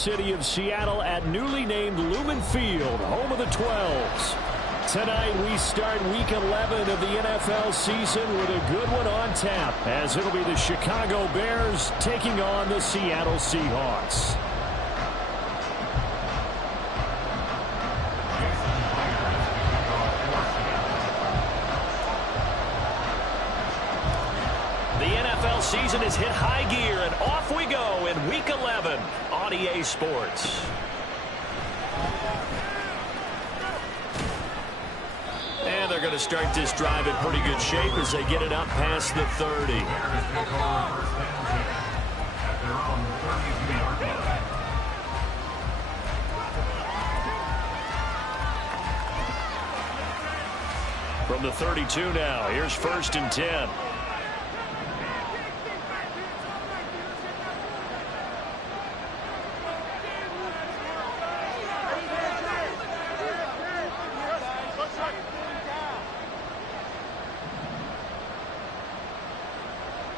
city of Seattle at newly named Lumen Field, home of the 12s. Tonight we start Week 11 of the NFL season with a good one on tap, as it'll be the Chicago Bears taking on the Seattle Seahawks. Season is hit high gear, and off we go in Week 11 on EA Sports. And they're going to start this drive in pretty good shape as they get it up past the 30. From the 32 now, here's 1st and 10.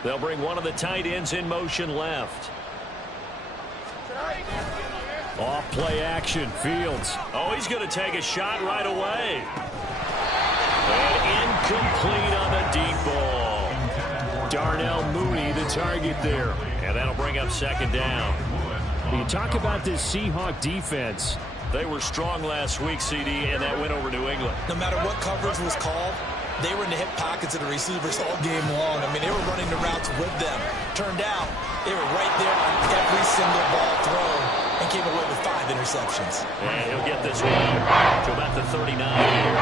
They'll bring one of the tight ends in motion left. Off play action, Fields. Oh, he's going to take a shot right away. And incomplete on the deep ball. Darnell Mooney, the target there. And that'll bring up 2nd down. You talk about this Seahawk defense. They were strong last week, CD, and that went over New England. No matter what coverage was called, they were in the hip pockets of the receivers all game long. I mean, they were running the routes with them. Turned out, they were right there on every single ball thrown and came away with 5 interceptions. And he'll get this one to about the 39 here.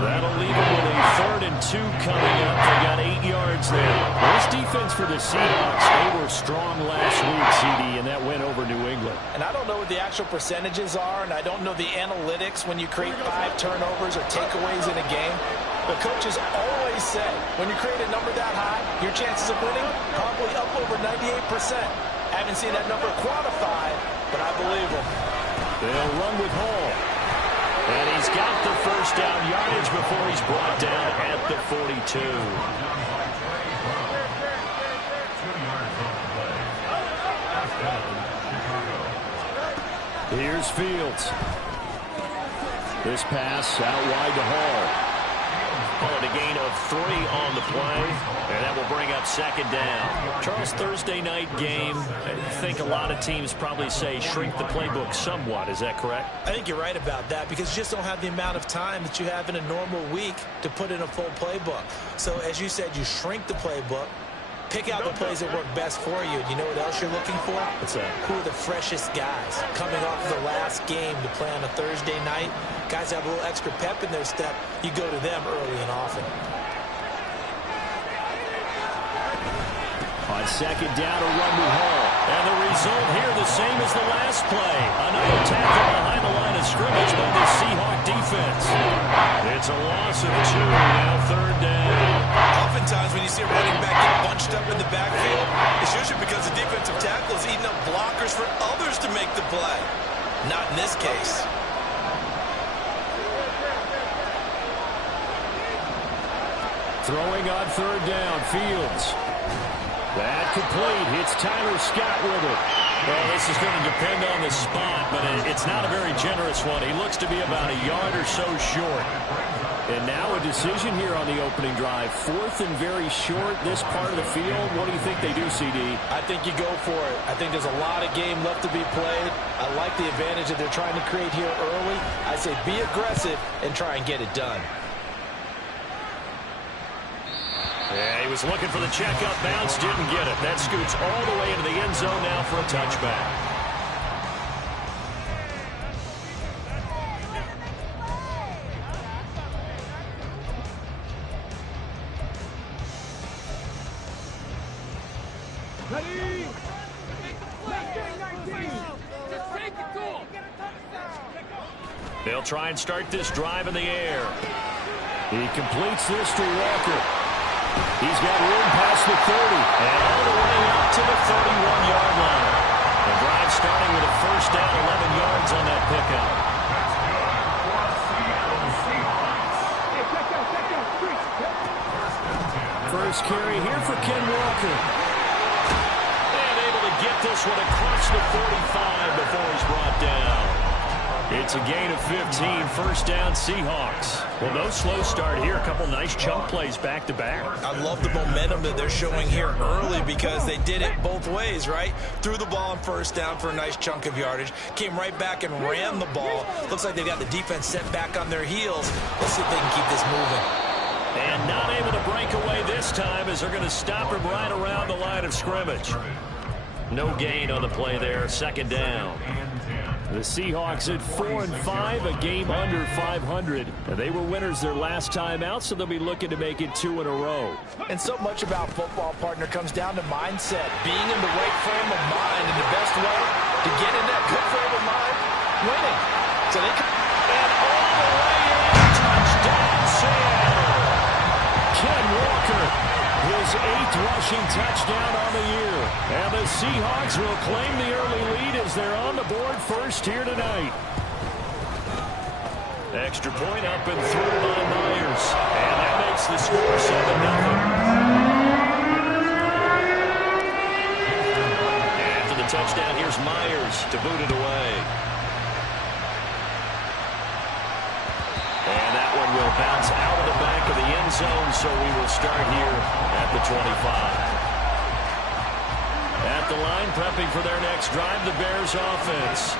That'll leave him with a 3rd and 2 coming up. They got 8 yards there. This defense for the Seahawks, they were strong last week, CD, and that went over New England. And I don't know what the actual percentages are, and I don't know the analytics when you create 5 turnovers or takeaways in a game. But coaches always say, when you create a number that high, your chances of winning probably up over 98%. I haven't seen that number quantified, but I believe them. They'll run with Hall. And he's got the 1st down yardage before he's brought down at the 42. Here's Fields. This pass out wide to Hall. Calling a gain of 3 on the play, and that will bring up 2nd down. Charles, Thursday night game, I think a lot of teams probably say shrink the playbook somewhat. Is that correct? I think you're right about that because you just don't have the amount of time that you have in a normal week to put in a full playbook. So, as you said, you shrink the playbook, pick out the plays that work best for you. You know what else you're looking for? What's that? Who are the freshest guys coming off of the last game to play on a Thursday night? Guys have a little extra pep in their step. You go to them early and often. On 2nd down, a run to Hall. And the result here the same as the last play. Another tackle behind the line of scrimmage by the Seahawk defense. It's a loss of 2, now 3rd down. Oftentimes when you see a running back get bunched up in the backfield, it's usually because the defensive tackle is eating up blockers for others to make the play. Not in this case. Throwing on 3rd down, Fields. That complete. Hits Tyler Scott with it. Well, this is going to depend on the spot, but it's not a very generous one. He looks to be about a yard or so short. And now a decision here on the opening drive. 4th and very short, this part of the field. What do you think they do, CD? I think you go for it. I think there's a lot of game left to be played. I like the advantage that they're trying to create here early. I say be aggressive and try and get it done. Yeah, he was looking for the checkup bounce, didn't get it. That scoots all the way into the end zone now for a touchback. They'll try and start this drive in the air. He completes this to Walker. He's got room past the 30. And all the way up to the 31-yard line. The drive starting with a 1st down, 11 yards on that pickup. First carry here for Ken Walker. And able to get this one across the 45 before It's a gain of 15, first down Seahawks. Well, no slow start here. A couple nice chunk plays back-to-back. I love the momentum that they're showing here early because they did it both ways, right? Threw the ball on first down for a nice chunk of yardage, came right back and ran the ball. Looks like they got the defense set back on their heels. Let's see if they can keep this moving. And not able to break away this time as they're going to stop him right around the line of scrimmage. No gain on the play there, second down. The Seahawks at 4-5, a game under 500. They were winners their last time out, so they'll be looking to make it 2 in a row. And so much about football, partner, comes down to mindset. Being in the right frame of mind, and the best way to get in that good frame of mind, winning. So they come and all the way in, touchdown Seattle. Ken Walker, his 8th rushing touchdown on the year. And the Seahawks will claim the early lead as they're on the board first here tonight. Extra point up and through by Myers. And that makes the score 7-0. After the touchdown, here's Myers to boot it away. And that one will bounce out of the back of the end zone, so we will start here at the 25. At the line, prepping for their next drive, the Bears offense.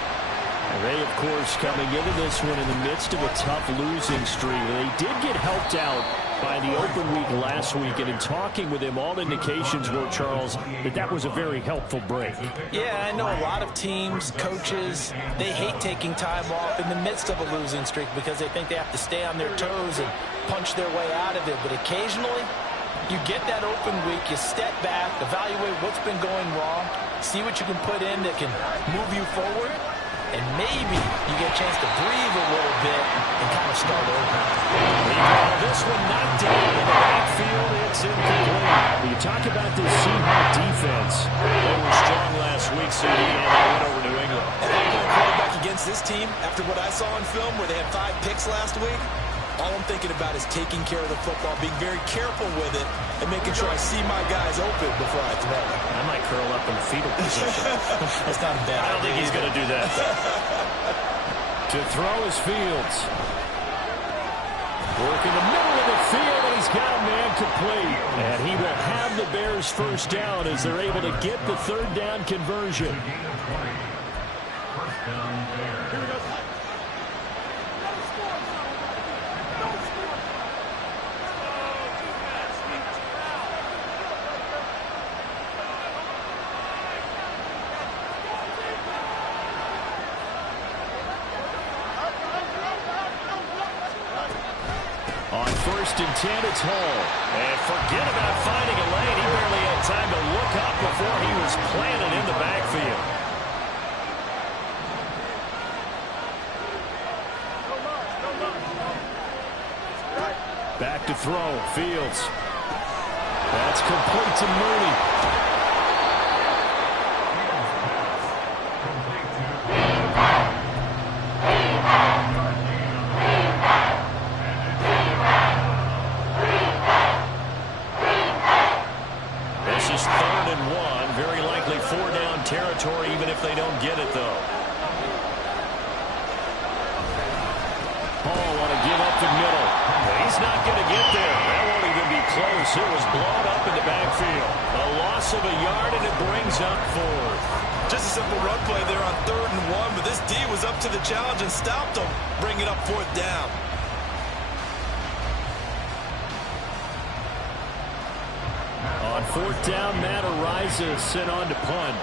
And they, of course, coming into this one in the midst of a tough losing streak. They did get helped out by the open week last week, and in talking with him, all indications were, Charles, that was a very helpful break. Yeah, I know a lot of teams, coaches, they hate taking time off in the midst of a losing streak because they think they have to stay on their toes and punch their way out of it. But occasionally, you get that open week, you step back, evaluate what's been going wrong, see what you can put in that can move you forward, and maybe you get a chance to breathe a little bit and kind of start over. This one knocked down in the backfield. It's incomplete. You talk about this Seahawks defense. They were strong last week, CD, and they went over New England. And I'm going to quarterback against this team after what I saw in film where they had 5 picks last week. All I'm thinking about is taking care of the football, being very careful with it, and making sure I see my guys open before I throw it. I might curl up in the fetal position. That's not a bad idea. I don't think he's going to do that. To throw is Fields. Working the middle of the field, and he's got a man complete. And he will have the Bears first down as they're able to get the third down conversion. On 1st and 10, it's Hall. And forget about finding a lane. He barely had time to look up before he was planted in the backfield. Back to throw. Fields. That's complete to Mooney. Territory, even if they don't get it, though. Hall want to give up the middle. He's not going to get there. That won't even be close. It was blown up in the backfield. A loss of a yard, and it brings up 4th. Just a simple run play there on 3rd and 1, but this D was up to the challenge and stopped him, bringing up 4th down. On 4th down, Matt Araiza sent on to punt.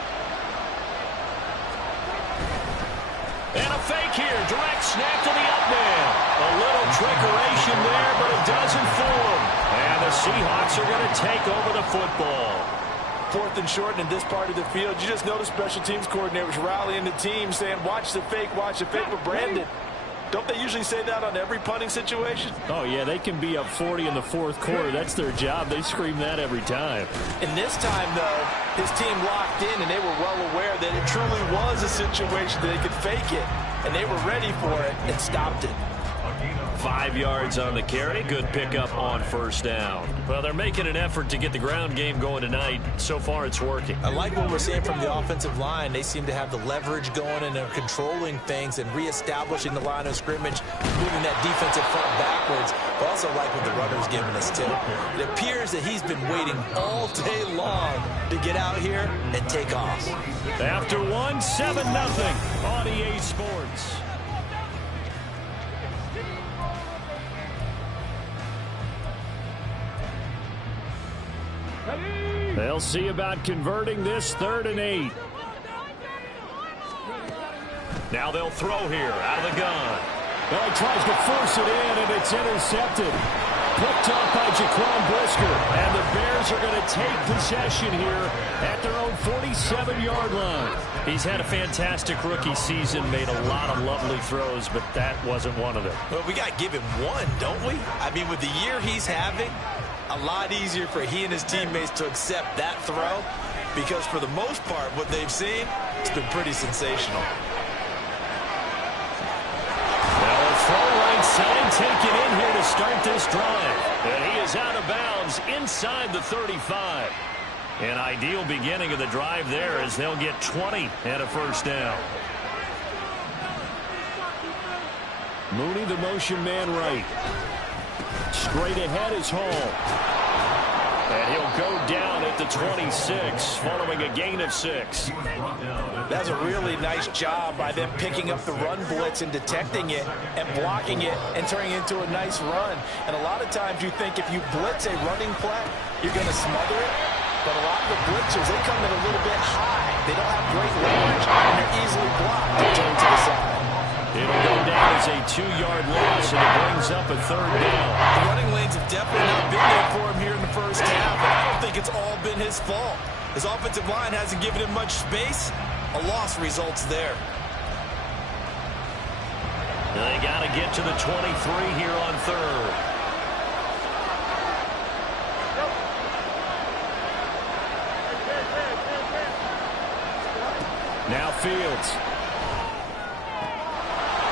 And a fake here. Direct snap to the up man. A little trickeration there, but it doesn't fool him. And the Seahawks are going to take over the football. 4th and short in this part of the field. You just notice special teams coordinators rallying the team saying, watch the fake, but Brandon, don't they usually say that on every punting situation? Oh, yeah, they can be up 40 in the 4th quarter. That's their job. They scream that every time. And this time, though, his team locked in, and they were well aware that it truly was a situation that they could fake it, and they were ready for it and stopped it. 5 yards on the carry. Good pickup on first down. Well, they're making an effort to get the ground game going tonight. So far, it's working. I like what we're seeing from the offensive line. They seem to have the leverage going, and they're controlling things and reestablishing the line of scrimmage, moving that defensive front backwards. But also like what the runner's giving us, too. It appears that he's been waiting all day long to get out here and take off. After 7-0 on EA Sports. They'll see about converting this 3rd and 8. Now they'll throw here out of the gun. Well, he tries to force it in, and it's intercepted. Picked up by Jaquan Brisker. And the Bears are going to take possession here at their own 47-yard line. He's had a fantastic rookie season, made a lot of lovely throws, but that wasn't one of them. Well, we got to give him one, don't we? I mean, with the year he's having, a lot easier for he and his teammates to accept that throw, because for the most part, what they've seen, it's been pretty sensational. Well, a throw right side taken in here to start this drive. And he is out of bounds inside the 35. An ideal beginning of the drive there as they'll get 20 and a first down. Mooney, the motion man right. Straight ahead is Hall. And he'll go down at the 26 following a gain of 6. That's a really nice job by them picking up the run blitz and detecting it and blocking it and turning it into a nice run. And a lot of times you think if you blitz a running play, you're going to smother it. But a lot of the blitzers, they come in a little bit high. They don't have great leverage, and they're easily blocked to turn to the side. It'll go down as a 2-yard loss, and it brings up a 3rd down. The running lanes have definitely not been there for him here in the first half, and I don't think it's all been his fault. His offensive line hasn't given him much space. A loss results there. They got to get to the 23 here on 3rd. Now Fields.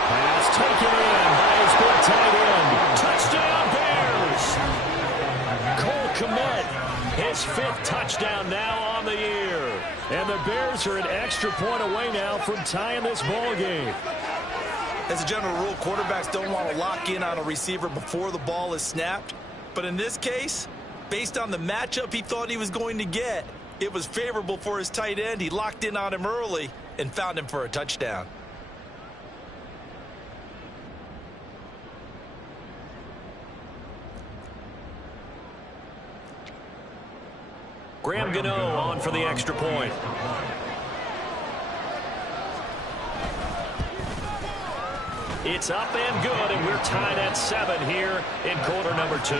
Pass taken in by his big tight end. Touchdown, Bears! Cole Kmet, his 5th touchdown now on the year. And the Bears are an extra point away now from tying this ball game. As a general rule, quarterbacks don't want to lock in on a receiver before the ball is snapped. But in this case, based on the matchup he thought he was going to get, it was favorable for his tight end. He locked in on him early and found him for a touchdown. Graham Gano on for the extra point. It's up and good, and we're tied at 7 here in quarter number 2.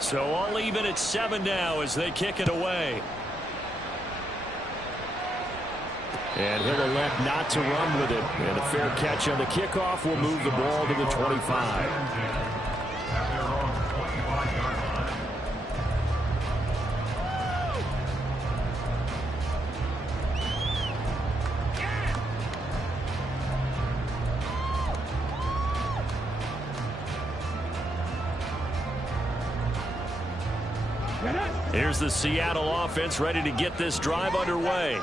So all even at 7 now as they kick it away. And he'll elect not to run with it. And a fair catch on the kickoff will move the ball to the 25. Here's the Seattle offense ready to get this drive underway.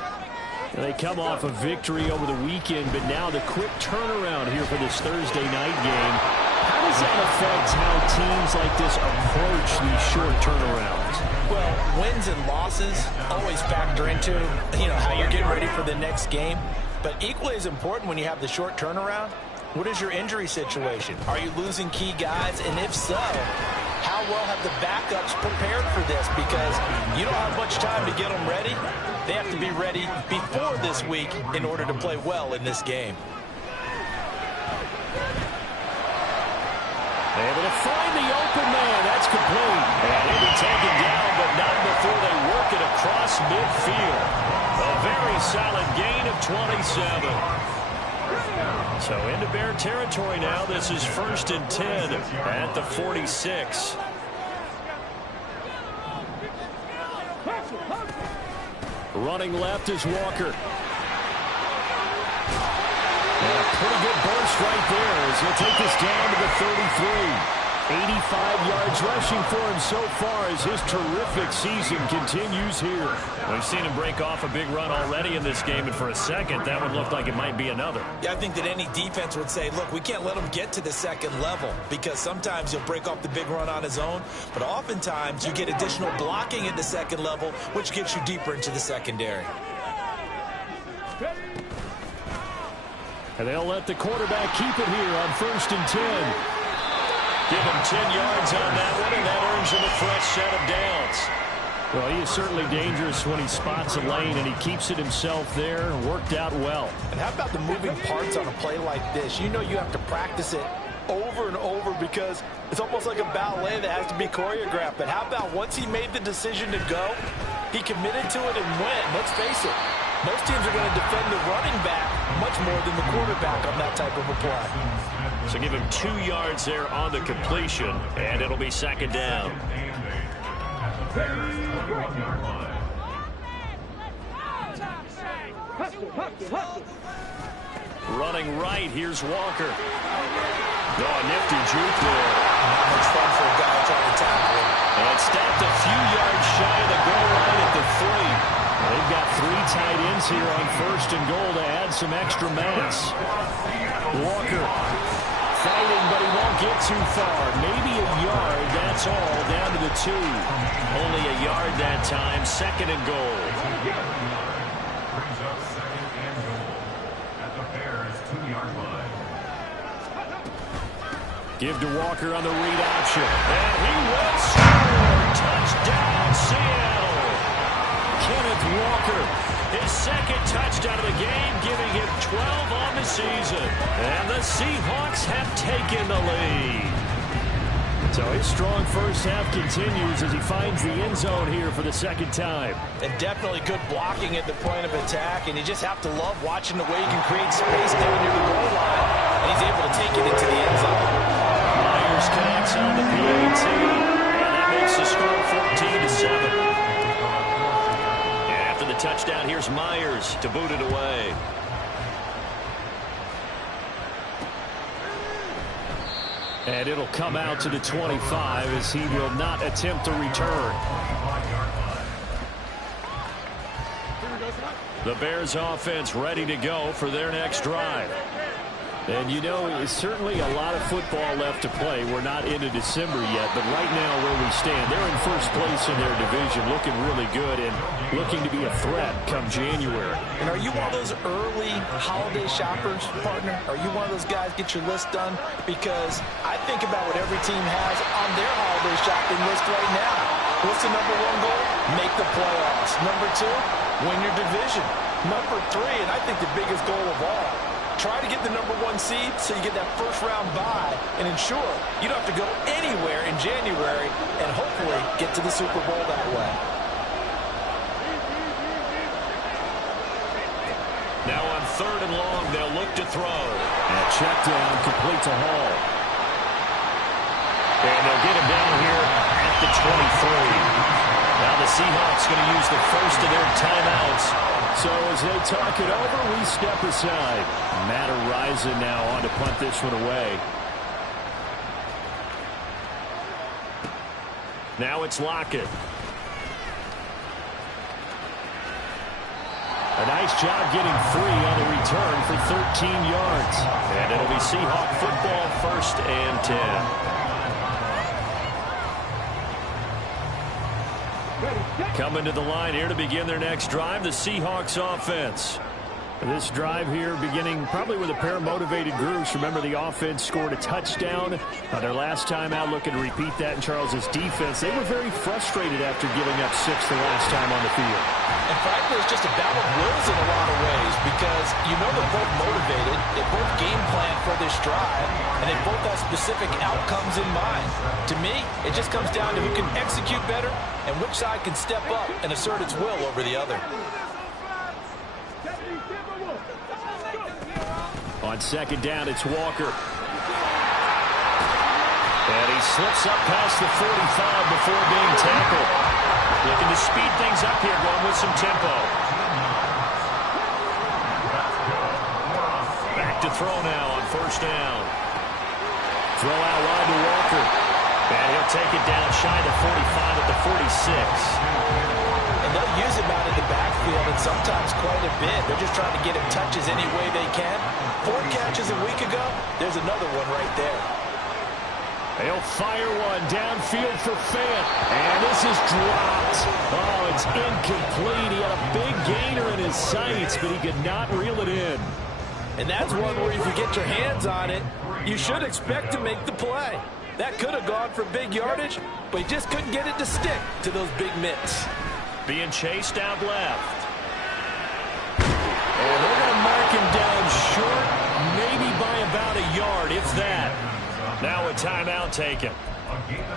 They come off a victory over the weekend, but now the quick turnaround here for this Thursday night game. How does that affect how teams like this approach these short turnarounds? Well, wins and losses always factor into, how you're getting ready for the next game. But equally as important when you have the short turnaround, what is your injury situation? Are you losing key guys? And if so, how well have the backups prepared for this? Because you don't have much time to get them ready. They have to be ready before this week in order to play well in this game. Able to find the open man. That's complete. And he'll be taken down, but not before they work it across midfield. A very solid gain of 27. So into Bear territory now. This is 1st and 10 at the 46. Running left is Walker. And a pretty good burst right there as he'll take this down to the 33. 85 yards rushing for him so far as his terrific season continues here. We've seen him break off a big run already in this game, and for a second, that would look like it might be another. Yeah, I think that any defense would say, look, we can't let him get to the second level because sometimes he'll break off the big run on his own, but oftentimes you get additional blocking at the second level, which gets you deeper into the secondary. And they'll let the quarterback keep it here on 1st and 10. Give him 10 yards on that one, and that earns him a fresh set of downs. Well, he is certainly dangerous when he spots a lane, and he keeps it himself there. Worked out well. And how about the moving parts on a play like this? You know you have to practice it over and over because it's almost like a ballet that has to be choreographed. But how about once he made the decision to go, he committed to it and went. Let's face it, most teams are going to defend the running back much more than the quarterback on that type of a play. So give him 2 yards there on the completion, and it'll be 2nd down. Running right, here's Walker. Oh, a nifty juke there. Not much fun for a guy trying to tackle him. And stopped a few yards shy of the goal line at the 3. They've got 3 tight ends here on 1st and goal to add some extra mass. Walker fighting, but he won't get too far. Maybe a yard, that's all, down to the 2. Only a yard that time, 2nd and goal. Give to Walker on the read option. And he will score. Touchdown, Seattle. Kenneth Walker. His 2nd touchdown of the game, giving him 12 on the season. And the Seahawks have taken the lead. So his strong first half continues as he finds the end zone here for the 2nd time. And definitely good blocking at the point of attack, and you just have to love watching the way he can create space down near the goal line, and he's able to take it into the end zone. Myers connects on the PAT, and that makes the score 14-7. And after the touchdown, here's Myers to boot it away. And it'll come out to the 25 as he will not attempt a return. The Bears offense ready to go for their next drive. And you know, it's certainly a lot of football left to play. We're not into December yet, but right now where we stand, they're in first place in their division, looking really good and looking to be a threat come January. And are you one of those early holiday shoppers, partner? Are you one of those guys get your list done? Because I think about what every team has on their holiday shopping list right now. What's the number 1 goal? Make the playoffs. Number 2, win your division. Number 3, and I think the biggest goal of all, try to get the number 1 seed so you get that first-round bye and ensure you don't have to go anywhere in January and hopefully get to the Super Bowl that way. Now on 3rd and long, they'll look to throw. And check down, complete to Hall. And they'll get him down here at the 23. Now the Seahawks going to use the first of their timeouts. So as they talk it over, we step aside. Matt Araiza now on to punt this one away. Now it's Lockett. A nice job getting free on the return for 13 yards. And it'll be Seahawk football, 1st and 10. Coming to the line here to begin their next drive, the Seahawks offense. This drive here beginning probably with a pair of motivated groups. Remember, the offense scored a touchdown on their last time out. Looking to repeat that in Charles's defense. They were very frustrated after giving up 6 the last time on the field. And frankly, it's just a battle of wills in a lot of ways because you know they're both motivated, they both game plan for this drive, and they both have specific outcomes in mind. To me, it just comes down to who can execute better and which side can step up and assert its will over the other. On second down, it's Walker. And he slips up past the 45 before being tackled. Looking to speed things up here, going with some tempo. Back to throw now on first down. Throw out wide to Walker. And he'll take it down shy of the 45 at the 46. And they'll use him out in the backfield, and sometimes quite a bit. They're just trying to get him touches any way they can. 4 catches a week ago. There's another one right there. They'll fire one downfield for Fant. And this is dropped. Oh, it's incomplete. He had a big gainer in his sights, but he could not reel it in. And that's one where if you get your hands on it, you should expect to make the play. That could have gone for big yardage, but he just couldn't get it to stick to those big mitts. Being chased out left. And they're going to mark him down short, maybe by about a yard, if that. Now a timeout taken.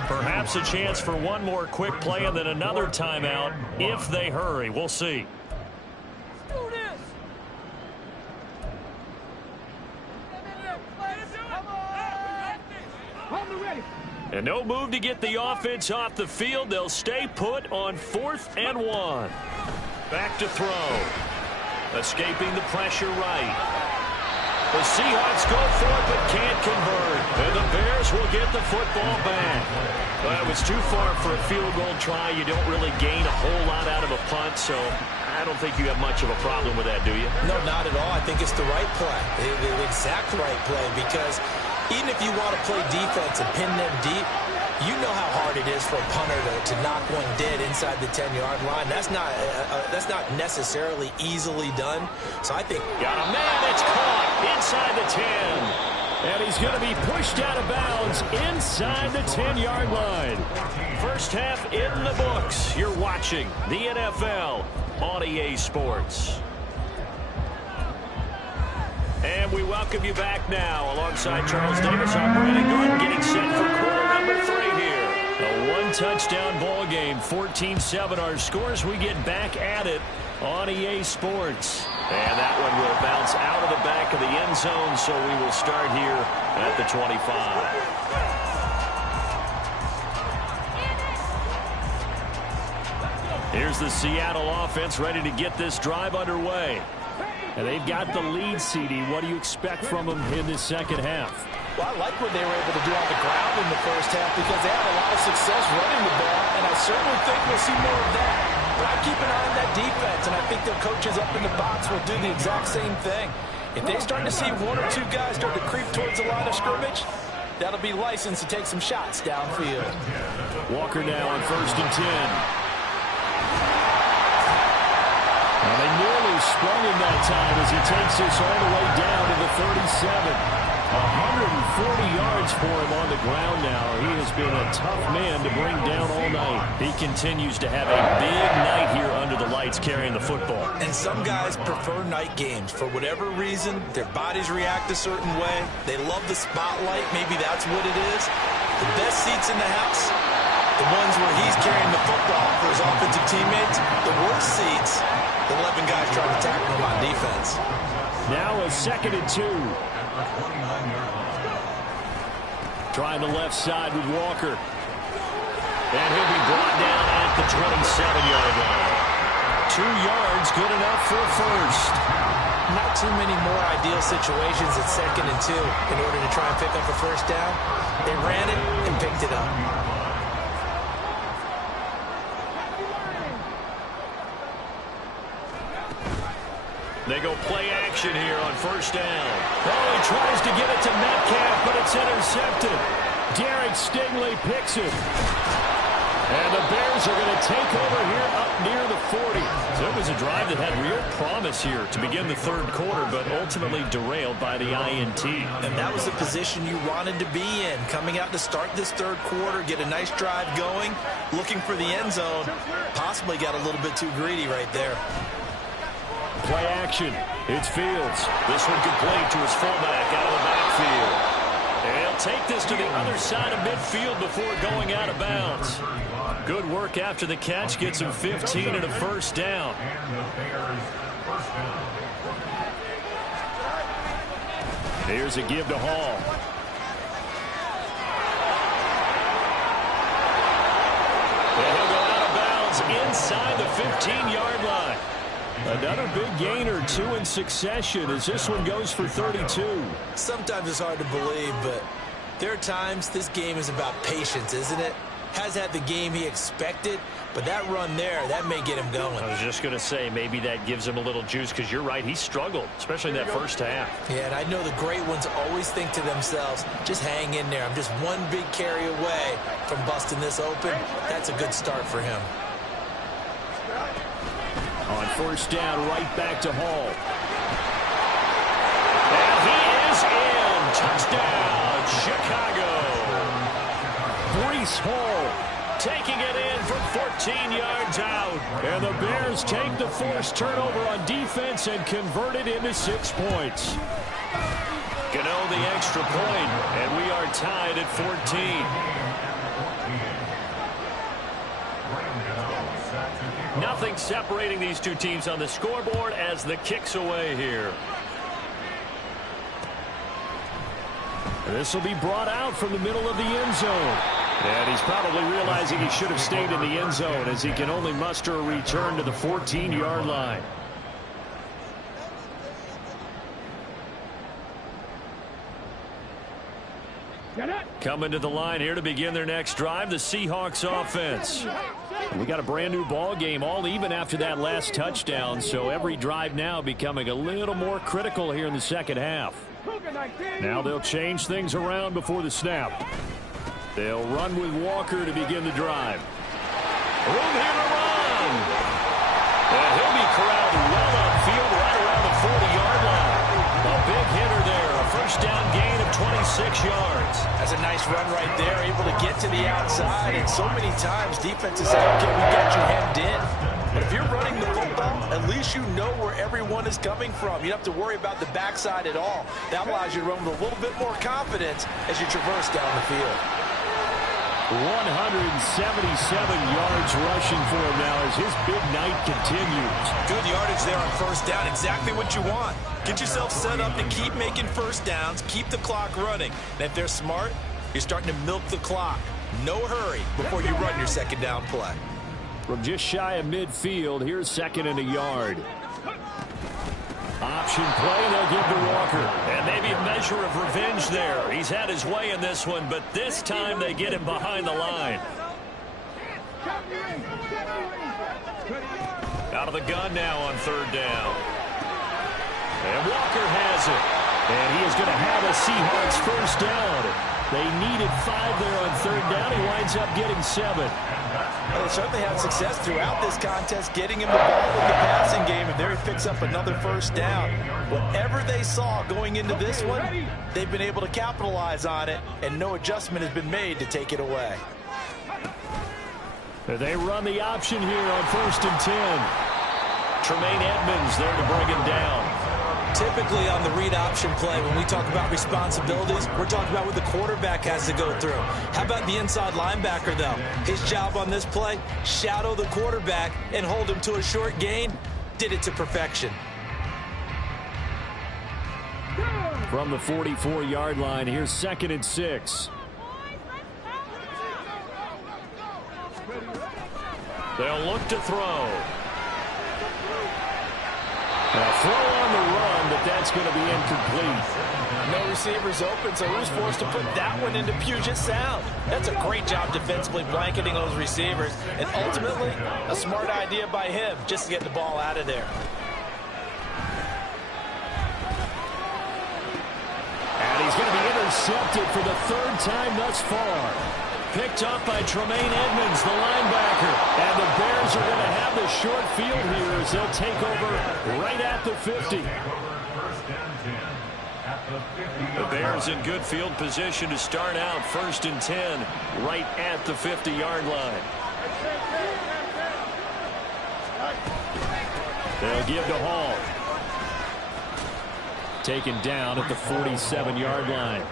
Perhaps a chance for one more quick play and then another timeout if they hurry. We'll see. And no move to get the offense off the field. They'll stay put on 4th and 1. Back to throw. Escaping the pressure right. The Seahawks go for it but can't convert. And the Bears will get the football back. Well, it was too far for a field goal try. You don't really gain a whole lot out of a punt, so I don't think you have much of a problem with that, do you? No, not at all. I think it's the right play, the exact right play, because even if you want to play defense and pin them deep, you know how hard it is for a punter to knock one dead inside the 10-yard line. That's not necessarily easily done. So I think got a man. It's caught inside the 10. And he's going to be pushed out of bounds inside the 10-yard line. First half in the books. You're watching the NFL on EA Sports. And we welcome you back now alongside Charles Davis. I'm Brandon Gordon getting set for quarter number 3 here. A one-touchdown ball game, 14-7 our scores. We get back at it on EA Sports. And that one will bounce out of the back of the end zone, so we will start here at the 25. Here's the Seattle offense ready to get this drive underway. And they've got the lead, CD. What do you expect from them in this second half? Well, I like what they were able to do on the ground in the first half because they had a lot of success running the ball, and I certainly think we'll see more of that. But I keep an eye on that defense, and I think their coaches up in the box will do the exact same thing. If they start to see 1 or 2 guys start to creep towards the line of scrimmage, that'll be licensed to take some shots downfield. Walker now on 1st and 10. And they nearly sprung him that time as he takes this all the way down to the 37. 140 yards for him on the ground now. He has been a tough man to bring down all night. He continues to have a big night here under the lights carrying the football. And some guys prefer night games. For whatever reason, their bodies react a certain way. They love the spotlight. Maybe that's what it is. The best seats in the house, the ones where he's carrying the football for his offensive teammates. The worst seats, the 11 guys trying to tackle him on defense. Now a 2nd and 2. Trying the left side with Walker. And he'll be brought down at the 27-yard line. 2 yards, good enough for a first. Not too many more ideal situations at 2nd and 2 in order to try and pick up a first down. They ran it and picked it up. They go play action here on first down. Oh, he tries to get it to Metcalf, but it's intercepted. Derek Stingley picks it. And the Bears are going to take over here up near the 40. So it was a drive that had real promise here to begin the 3rd quarter, but ultimately derailed by the INT. And that was the position you wanted to be in. Coming out to start this 3rd quarter, get a nice drive going, looking for the end zone. Possibly got a little bit too greedy right there. Play action. It's Fields. This one complete to his fullback out of the backfield. And he'll take this to the other side of midfield before going out of bounds. Good work after the catch. Gets him 15 and a first down. Here's a give to Hall. And he'll go out of bounds inside the 15-yard line. Another big gain or two in succession as this one goes for 32. Sometimes it's hard to believe, but there are times this game is about patience, isn't it? Has had the game he expected, but that run there, that may get him going. I was just going to say, maybe that gives him a little juice, because you're right, he struggled, especially in that first half. Yeah, and I know the great ones always think to themselves, just hang in there. I'm just one big carry away from busting this open. That's a good start for him. On first down, right back to Hall. And he is in. Touchdown, Chicago. Breece Hall taking it in from 14 yards out. And the Bears take the forced turnover on defense and convert it into 6 points. Gano the extra point, and we are tied at 14. Nothing separating these two teams on the scoreboard as the kick's away here. This will be brought out from the middle of the end zone. And he's probably realizing he should have stayed in the end zone as he can only muster a return to the 14-yard line. Coming to the line here to begin their next drive, the Seahawks offense. We got a brand new ball game, all even after that last touchdown, so every drive now becoming a little more critical here in the second half. Now they'll change things around before the snap. They'll run with Walker to begin the drive. Room here to run. And he'll be corralled well upfield right around the 40-yard line. A big hitter there, a first down gain of 26 yards. That's a nice run right there, able to get to the outside. And so many times defenses say, okay, we got you hemmed in. But if you're running the football, at least you know where everyone is coming from. You don't have to worry about the backside at all. That allows you to run with a little bit more confidence as you traverse down the field. 177 yards rushing for him now as his big night continues. Good yardage there on first down. Exactly what you want. Get yourself set up to keep making first downs, keep the clock running. And if they're smart, you're starting to milk the clock. No hurry before you run your second down play. From just shy of midfield, here's second and a yard. Option play, they'll give to Walker. And maybe a measure of revenge there. He's had his way in this one, but this time they get him behind the line. Out of the gun now on third down. And Walker has it. And he is going to have a Seahawks first down. They needed 5 there on third down. He winds up getting 7. Well, they certainly had success throughout this contest getting him the ball in the passing game, and there he picks up another first down. Whatever they saw going into this one, they've been able to capitalize on it, and no adjustment has been made to take it away. They run the option here on first and 10. Tremaine Edmonds there to bring him down. Typically on the read option play, when we talk about responsibilities, we're talking about what the quarterback has to go through. How about the inside linebacker, though? His job on this play, shadow the quarterback and hold him to a short gain. Did it to perfection. From the 44-yard line, here's second and 6. They'll look to throw. A throw on the run, but that's going to be incomplete. No receivers open, so who's forced to put that one into Puget Sound? That's a great job defensively blanketing those receivers, and ultimately, a smart idea by him just to get the ball out of there. And he's going to be intercepted for the third time thus far. Picked up by Tremaine Edmonds, the linebacker. And the Bears are going to have the short field here as they'll take over right at the 50. The Bears in good field position to start out first and 10 right at the 50-yard line. They'll give to Hall. Taken down at the 47-yard line.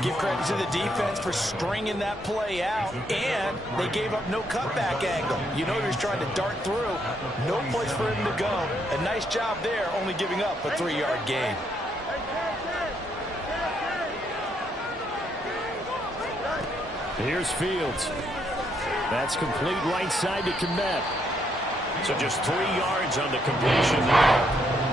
Give credit to the defense for stringing that play out, and they gave up no cutback angle. You know he was trying to dart through. No place for him to go. A nice job there, only giving up a 3-yard gain. Here's Fields. That's complete right side to Kmet. So just 3 yards on the completion there.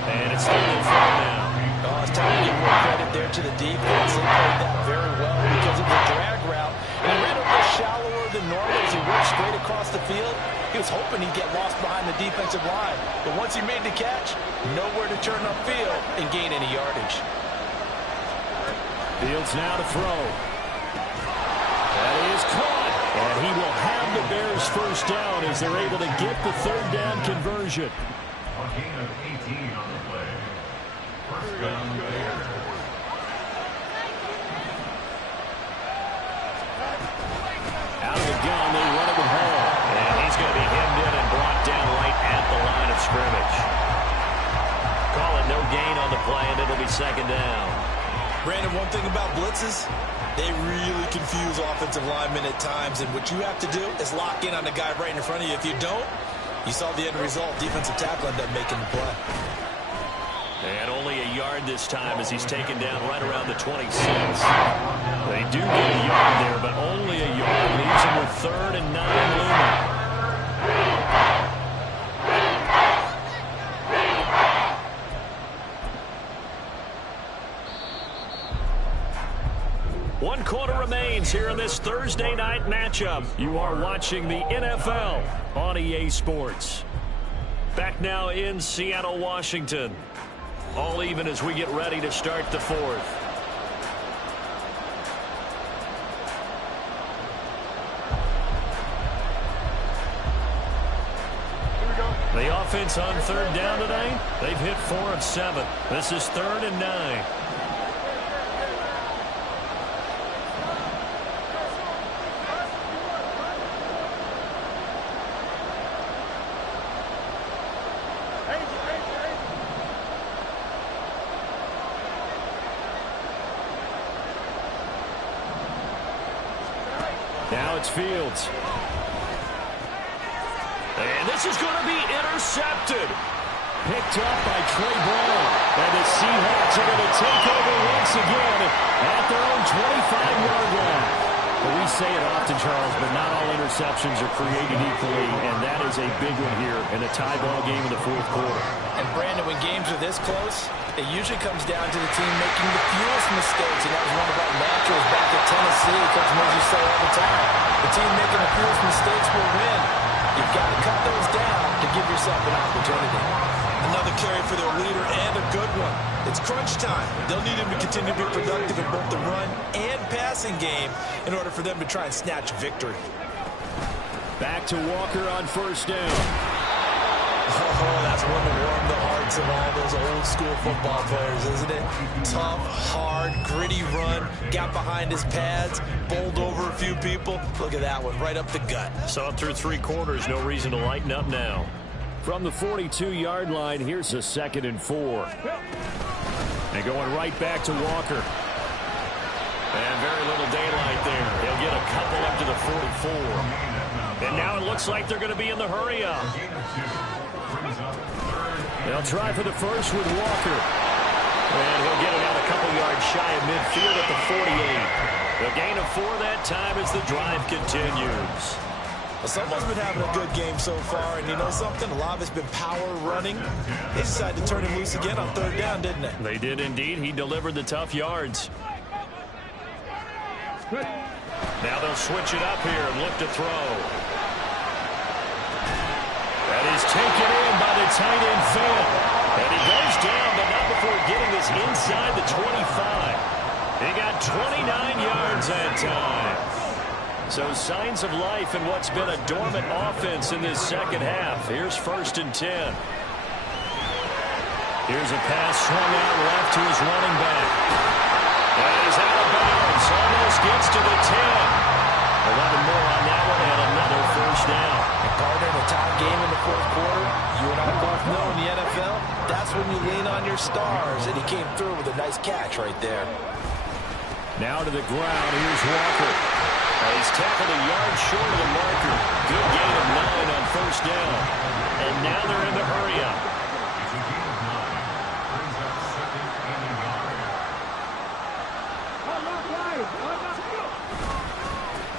And it's 3rd and 4 now. Oh, it's time to give more credit there to the defense. They played that very well because of the drag route. And he ran a little shallower than normal as he worked straight across the field. He was hoping he'd get lost behind the defensive line. But once he made the catch, nowhere to turn upfield and gain any yardage. Fields now to throw. That is caught. And he will have the Bears first down as they're able to get the 3rd down conversion. A gain of 18 on the play. First down, Bears. Out of the gun, they run it with Hall. And he's going to be hemmed in and brought down right at the line of scrimmage. Call it no gain on the play, and it'll be 2nd down. Brandon, one thing about blitzes, they really confuse offensive linemen at times, and what you have to do is lock in on the guy right in front of you. If you don't, you saw the end result. Defensive tackle ended up making the play. And only a yard this time as he's taken down right around the 26. They do get a yard there, but only a yard. Leaves him with 3rd and 9 looming. One quarter remains here in this Thursday night matchup. You are watching the NFL on EA Sports. Back now in Seattle, Washington. All even as we get ready to start the 4th. The offense on 3rd down today, they've hit 4 of 7. This is 3rd and 9. Now it's Fields. And this is going to be intercepted. Picked up by Trey Brown. And the Seahawks are going to take over once again at their own 25-yard line. Well, we say it often, Charles, but not all interceptions are created equally, and that is a big one here in a tie ball game in the 4th quarter. And, Brandon, when games are this close, it usually comes down to the team making the fewest mistakes, and that was one of our mantras back at Tennessee. Coach Moses say all the time, the team making the fewest mistakes will win. You've got to cut those down to give yourself an opportunity. Another carry for their leader and a good one. It's crunch time. They'll need him to continue to be productive in both the run and passing game in order for them to try and snatch victory. Back to Walker on 1st down. Oh, that's one to warm the hearts of all those old school football players, isn't it? Tough, hard, gritty run. Got behind his pads, bowled over a few people. Look at that one, right up the gut. Saw it through 3 quarters. No reason to lighten up now. From the 42-yard line, here's a 2nd and 4. And going right back to Walker. And very little daylight there. They'll get a couple up to the 44. And now it looks like they're going to be in the hurry-up. They'll try for the first with Walker. And he'll get it out a couple yards shy of midfield at the 48. The gain of 4 that time as the drive continues. Well, someone's been having a good game so far, and you know something? A lot of it's been power running. They decided to turn him loose again on 3rd down, didn't they? They did indeed. He delivered the tough yards. Now they'll switch it up here and look to throw. That is taken in by the tight end Fant. And he goes down, but not before getting this inside the 25. He got 29 yards that time. So signs of life in what's been a dormant offense in this 2nd half. Here's 1st and 10. Here's a pass swung out left to his running back. And he's out of bounds. Almost gets to the 10. 11 more on that one and another 1st down. And partner, in a tie game in the 4th quarter, you and I both know in the NFL, that's when you lean on your stars. And he came through with a nice catch right there. Now to the ground. Here's Walker. He's tackled a yard short of the marker. Good gain of 9 on first down. And now they're in the hurry up. It's a gain of 9. Brings up second and a yard.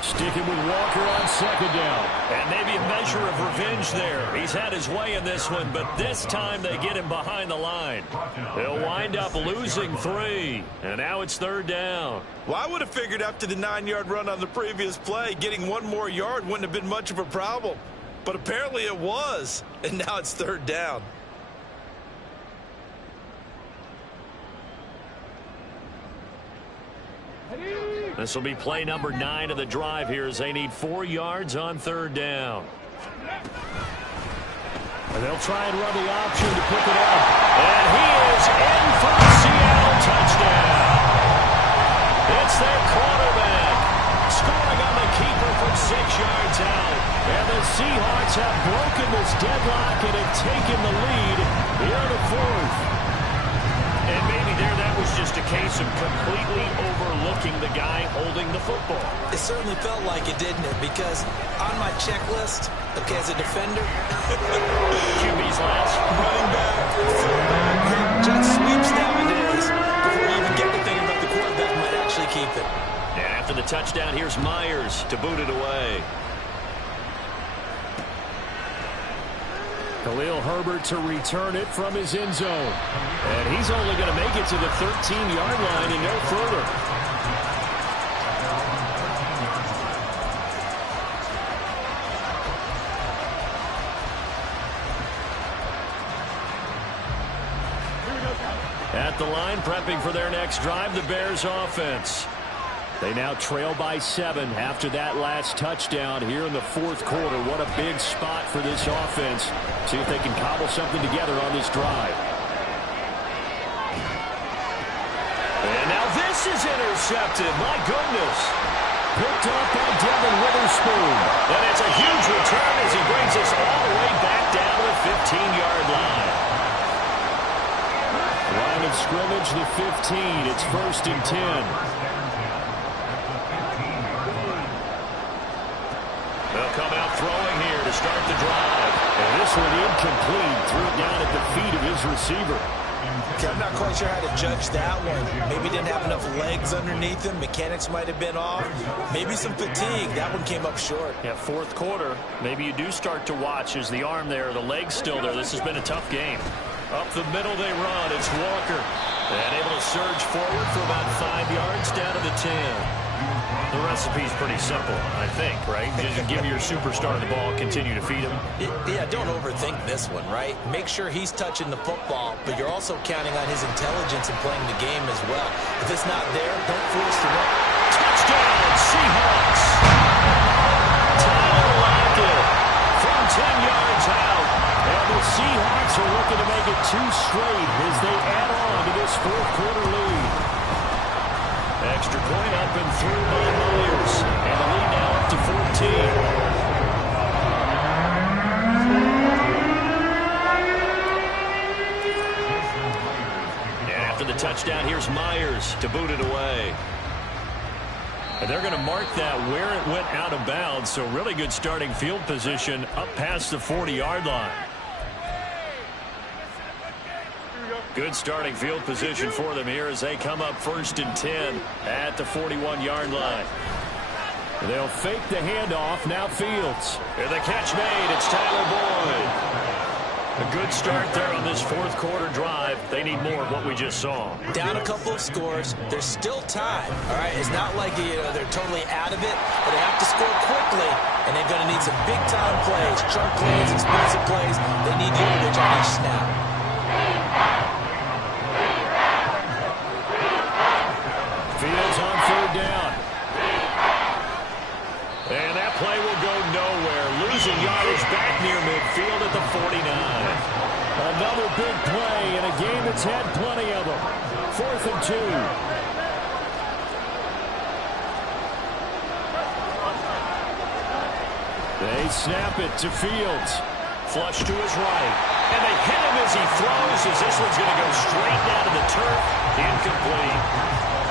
Sticking with Walker on second down. And maybe a measure of revenge there. He's had his way in this one, but this time they get him behind the line. They'll wind up losing 3. And now it's third down. Well, I would have figured after the 9-yard run on the previous play, getting 1 more yard wouldn't have been much of a problem. But apparently it was. And now it's third down. This will be play number 9 of the drive here as they need 4 yards on third down. And they'll try and run the option to pick it up. And he is in for a Seattle touchdown. It's their quarterback scoring on the keeper from 6 yards out. And the Seahawks have broken this deadlock and have taken the lead here in the fourth. And maybe that was just a case of completely overlooking the guy holding the football. It certainly felt like it, didn't it? Because on my checklist, okay, as a defender, QB's last. running back, fullback, jet sweeps nowadays. Before you even get to thinking about the quarterback might actually keep it. And after the touchdown, here's Myers to boot it away. Khalil Herbert to return it from his end zone. And he's only going to make it to the 13-yard line and no further. At the line, prepping for their next drive, the Bears offense. They now trail by 7 after that last touchdown here in the fourth quarter. What a big spot for this offense. See if they can cobble something together on this drive. And now this is intercepted. My goodness. Picked up by Devin Witherspoon. And it's a huge return as he brings us all the way back down to the 15-yard line. Line of scrimmage, the 15. It's 1st and 10. They'll come out throwing here to start the drive. And this one incomplete. Threw it down at the feet of his receiver. Okay, I'm not quite sure how to judge that one. Maybe didn't have enough legs underneath him. Mechanics might have been off. Maybe some fatigue. That one came up short. Yeah, fourth quarter. Maybe you do start to watch. Is the arm there, the leg's still there. This has been a tough game. Up the middle they run. It's Walker. And able to surge forward for about 5 yards down to the 10. The recipe's pretty simple, I think, right? Just give your superstar the ball, continue to feed him. Yeah, don't overthink this one, right? Make sure he's touching the football, but you're also counting on his intelligence in playing the game as well. If it's not there, don't force the run. Touchdown, Seahawks! Tyler Lockett from 10 yards out. And the Seahawks are looking to make it 2 straight as they add on to this fourth quarter lead. Extra point up and through by Myers. And the lead now up to 14. And after the touchdown, here's Myers to boot it away. And they're going to mark that where it went out of bounds. So really good starting field position up past the 40-yard line. Good starting field position for them here as they come up 1st and 10 at the 41-yard line. They'll fake the handoff. Now Fields. And the catch made. It's Tyler Boyd. A good start there on this fourth quarter drive. They need more of what we just saw. Down a couple of scores. There's still time. All right, it's not like they're totally out of it, but they have to score quickly, and they're going to need some big-time plays, chunk plays, explosive plays. They need yardage on each snap. Fields on 3rd down. And that play will go nowhere. Losing yardage back near midfield at the 49. Another big play in a game that's had plenty of them. 4th and 2. They snap it to Fields. Flush to his right. And they hit him as he throws as this one's going to go straight down to the turf. Incomplete.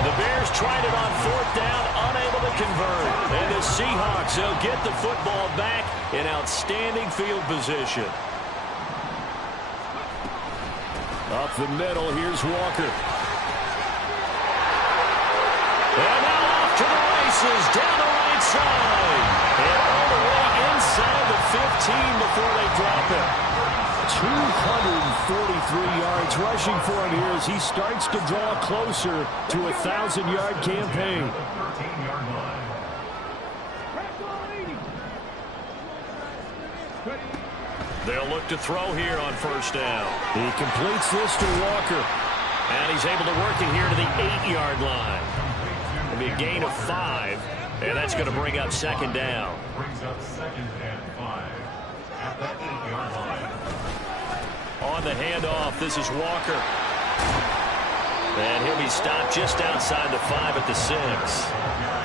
The Bears tried it on 4th down, unable to convert. And the Seahawks will get the football back in outstanding field position. Up the middle, here's Walker. And now off to the races, down the right side. And all the way inside the 15 before they drop it. 243 yards rushing for him here as he starts to draw closer to a 1,000-yard campaign. They'll look to throw here on 1st down. He completes this to Walker. And he's able to work it here to the 8-yard line. It'll be a gain of 5, and that's going to bring up 2nd down. Brings up 2nd and 5 at the 8-yard line. On the handoff, this is Walker. And he'll be stopped just outside the 5 at the 6.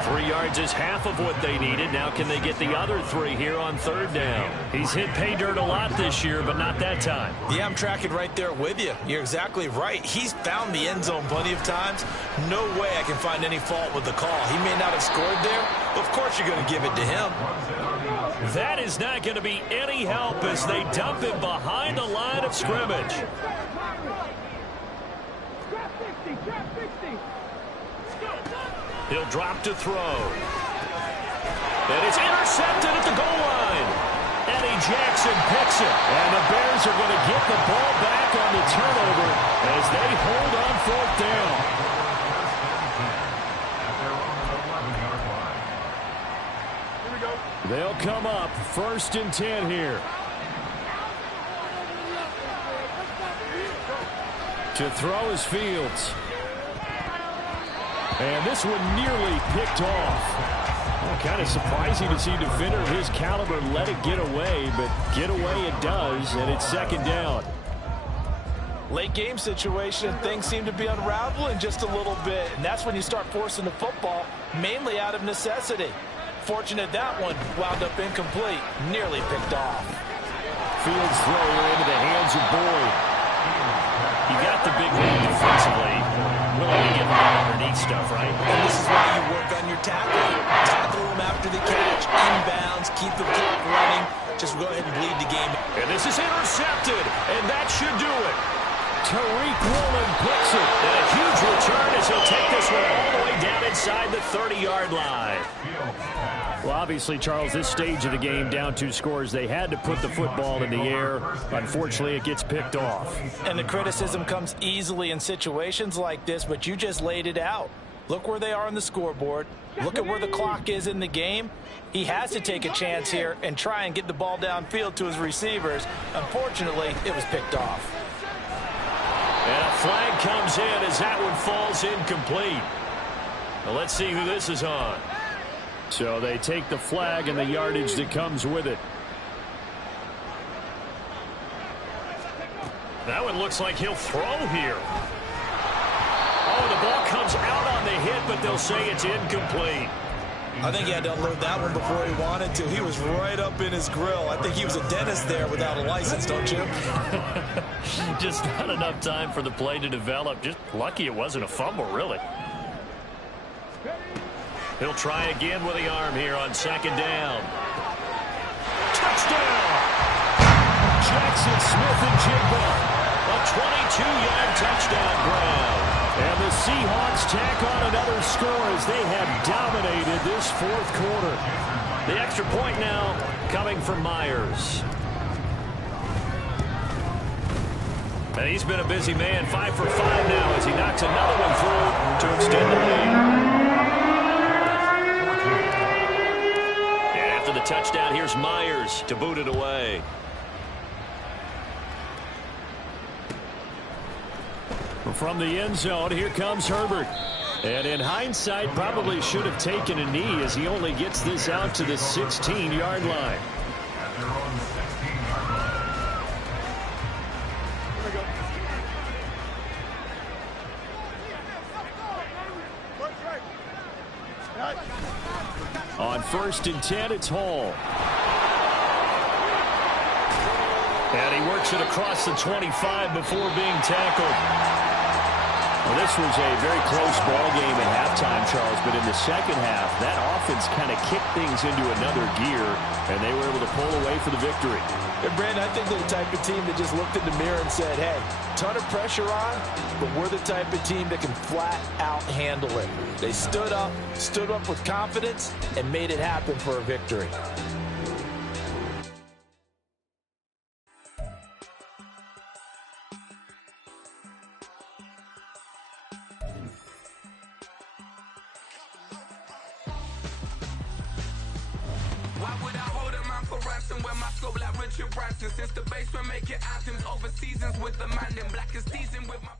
3 yards is half of what they needed. Now can they get the other 3 here on 3rd down? He's hit pay dirt a lot this year, but not that time. Yeah, I'm tracking right there with you. You're exactly right. He's found the end zone plenty of times. No way I can find any fault with the call. He may not have scored there. Of course you're going to give it to him. That is not going to be any help as they dump him behind the line of scrimmage. He'll drop to throw. And it's intercepted at the goal line. Eddie Jackson picks it. And the Bears are going to get the ball back on the turnover as they hold on 4th down. They'll come up 1st and 10 here. To throw is Fields. And this one nearly picked off. Well, kind of surprising to see a defender of his caliber let it get away, but get away it does, and it's 2nd down. Late game situation, things seem to be unraveling just a little bit, and that's when you start forcing the football, mainly out of necessity. Fortunate that one wound up incomplete, nearly picked off. Fields throw into the hands of Boyd. You got the big man defensively, willing to get him underneath stuff, right? And this is why you work on your tackle. Tackle him after the catch, inbounds, keep the clock running. Just go ahead and bleed the game. And this is intercepted, and that should do it. Tariq Woolen picks it. And a huge return as he'll take this one all the way down inside the 30-yard line. Well, obviously, Charles, this stage of the game, down 2 scores, they had to put the football in the air. Unfortunately, it gets picked off. And the criticism comes easily in situations like this, but you just laid it out. Look where they are on the scoreboard. Look at where the clock is in the game. He has to take a chance here and try and get the ball downfield to his receivers. Unfortunately, it was picked off. And a flag comes in as that one falls incomplete. Well, let's see who this is on. So they take the flag and the yardage that comes with it. That one looks like he'll throw here. Oh, the ball comes out on the hit, but they'll say it's incomplete. I think he had to unload that one before he wanted to. He was right up in his grill. I think he was a dentist there without a license, don't you? Just not enough time for the play to develop. Just lucky it wasn't a fumble, really. He'll try again with the arm here on 2nd down. Touchdown! Jackson Smith-Njigba. A 22-yard touchdown grab. And the Seahawks tack on another score as they have dominated this 4th quarter. The extra point now coming from Myers. And he's been a busy man, 5 for 5 now as he knocks another one through to extend the lead. And after the touchdown, here's Myers to boot it away. From the end zone, here comes Herbert. And in hindsight, probably should have taken a knee as he only gets this out to the 16-yard line. On 1st and 10, it's Hall. And he works it across the 25 before being tackled. Well, this was a very close ball game at halftime, Charles, but in the second half, that offense kind of kicked things into another gear, and they were able to pull away for the victory. And Brandon, I think they're the type of team that just looked in the mirror and said, hey, ton of pressure on, but we're the type of team that can flat out handle it. They stood up with confidence, and made it happen for a victory. Why would I hold him out for ransom when my scope like Richard Branson? Since the basement making anthems over seasons with the man in black is season with my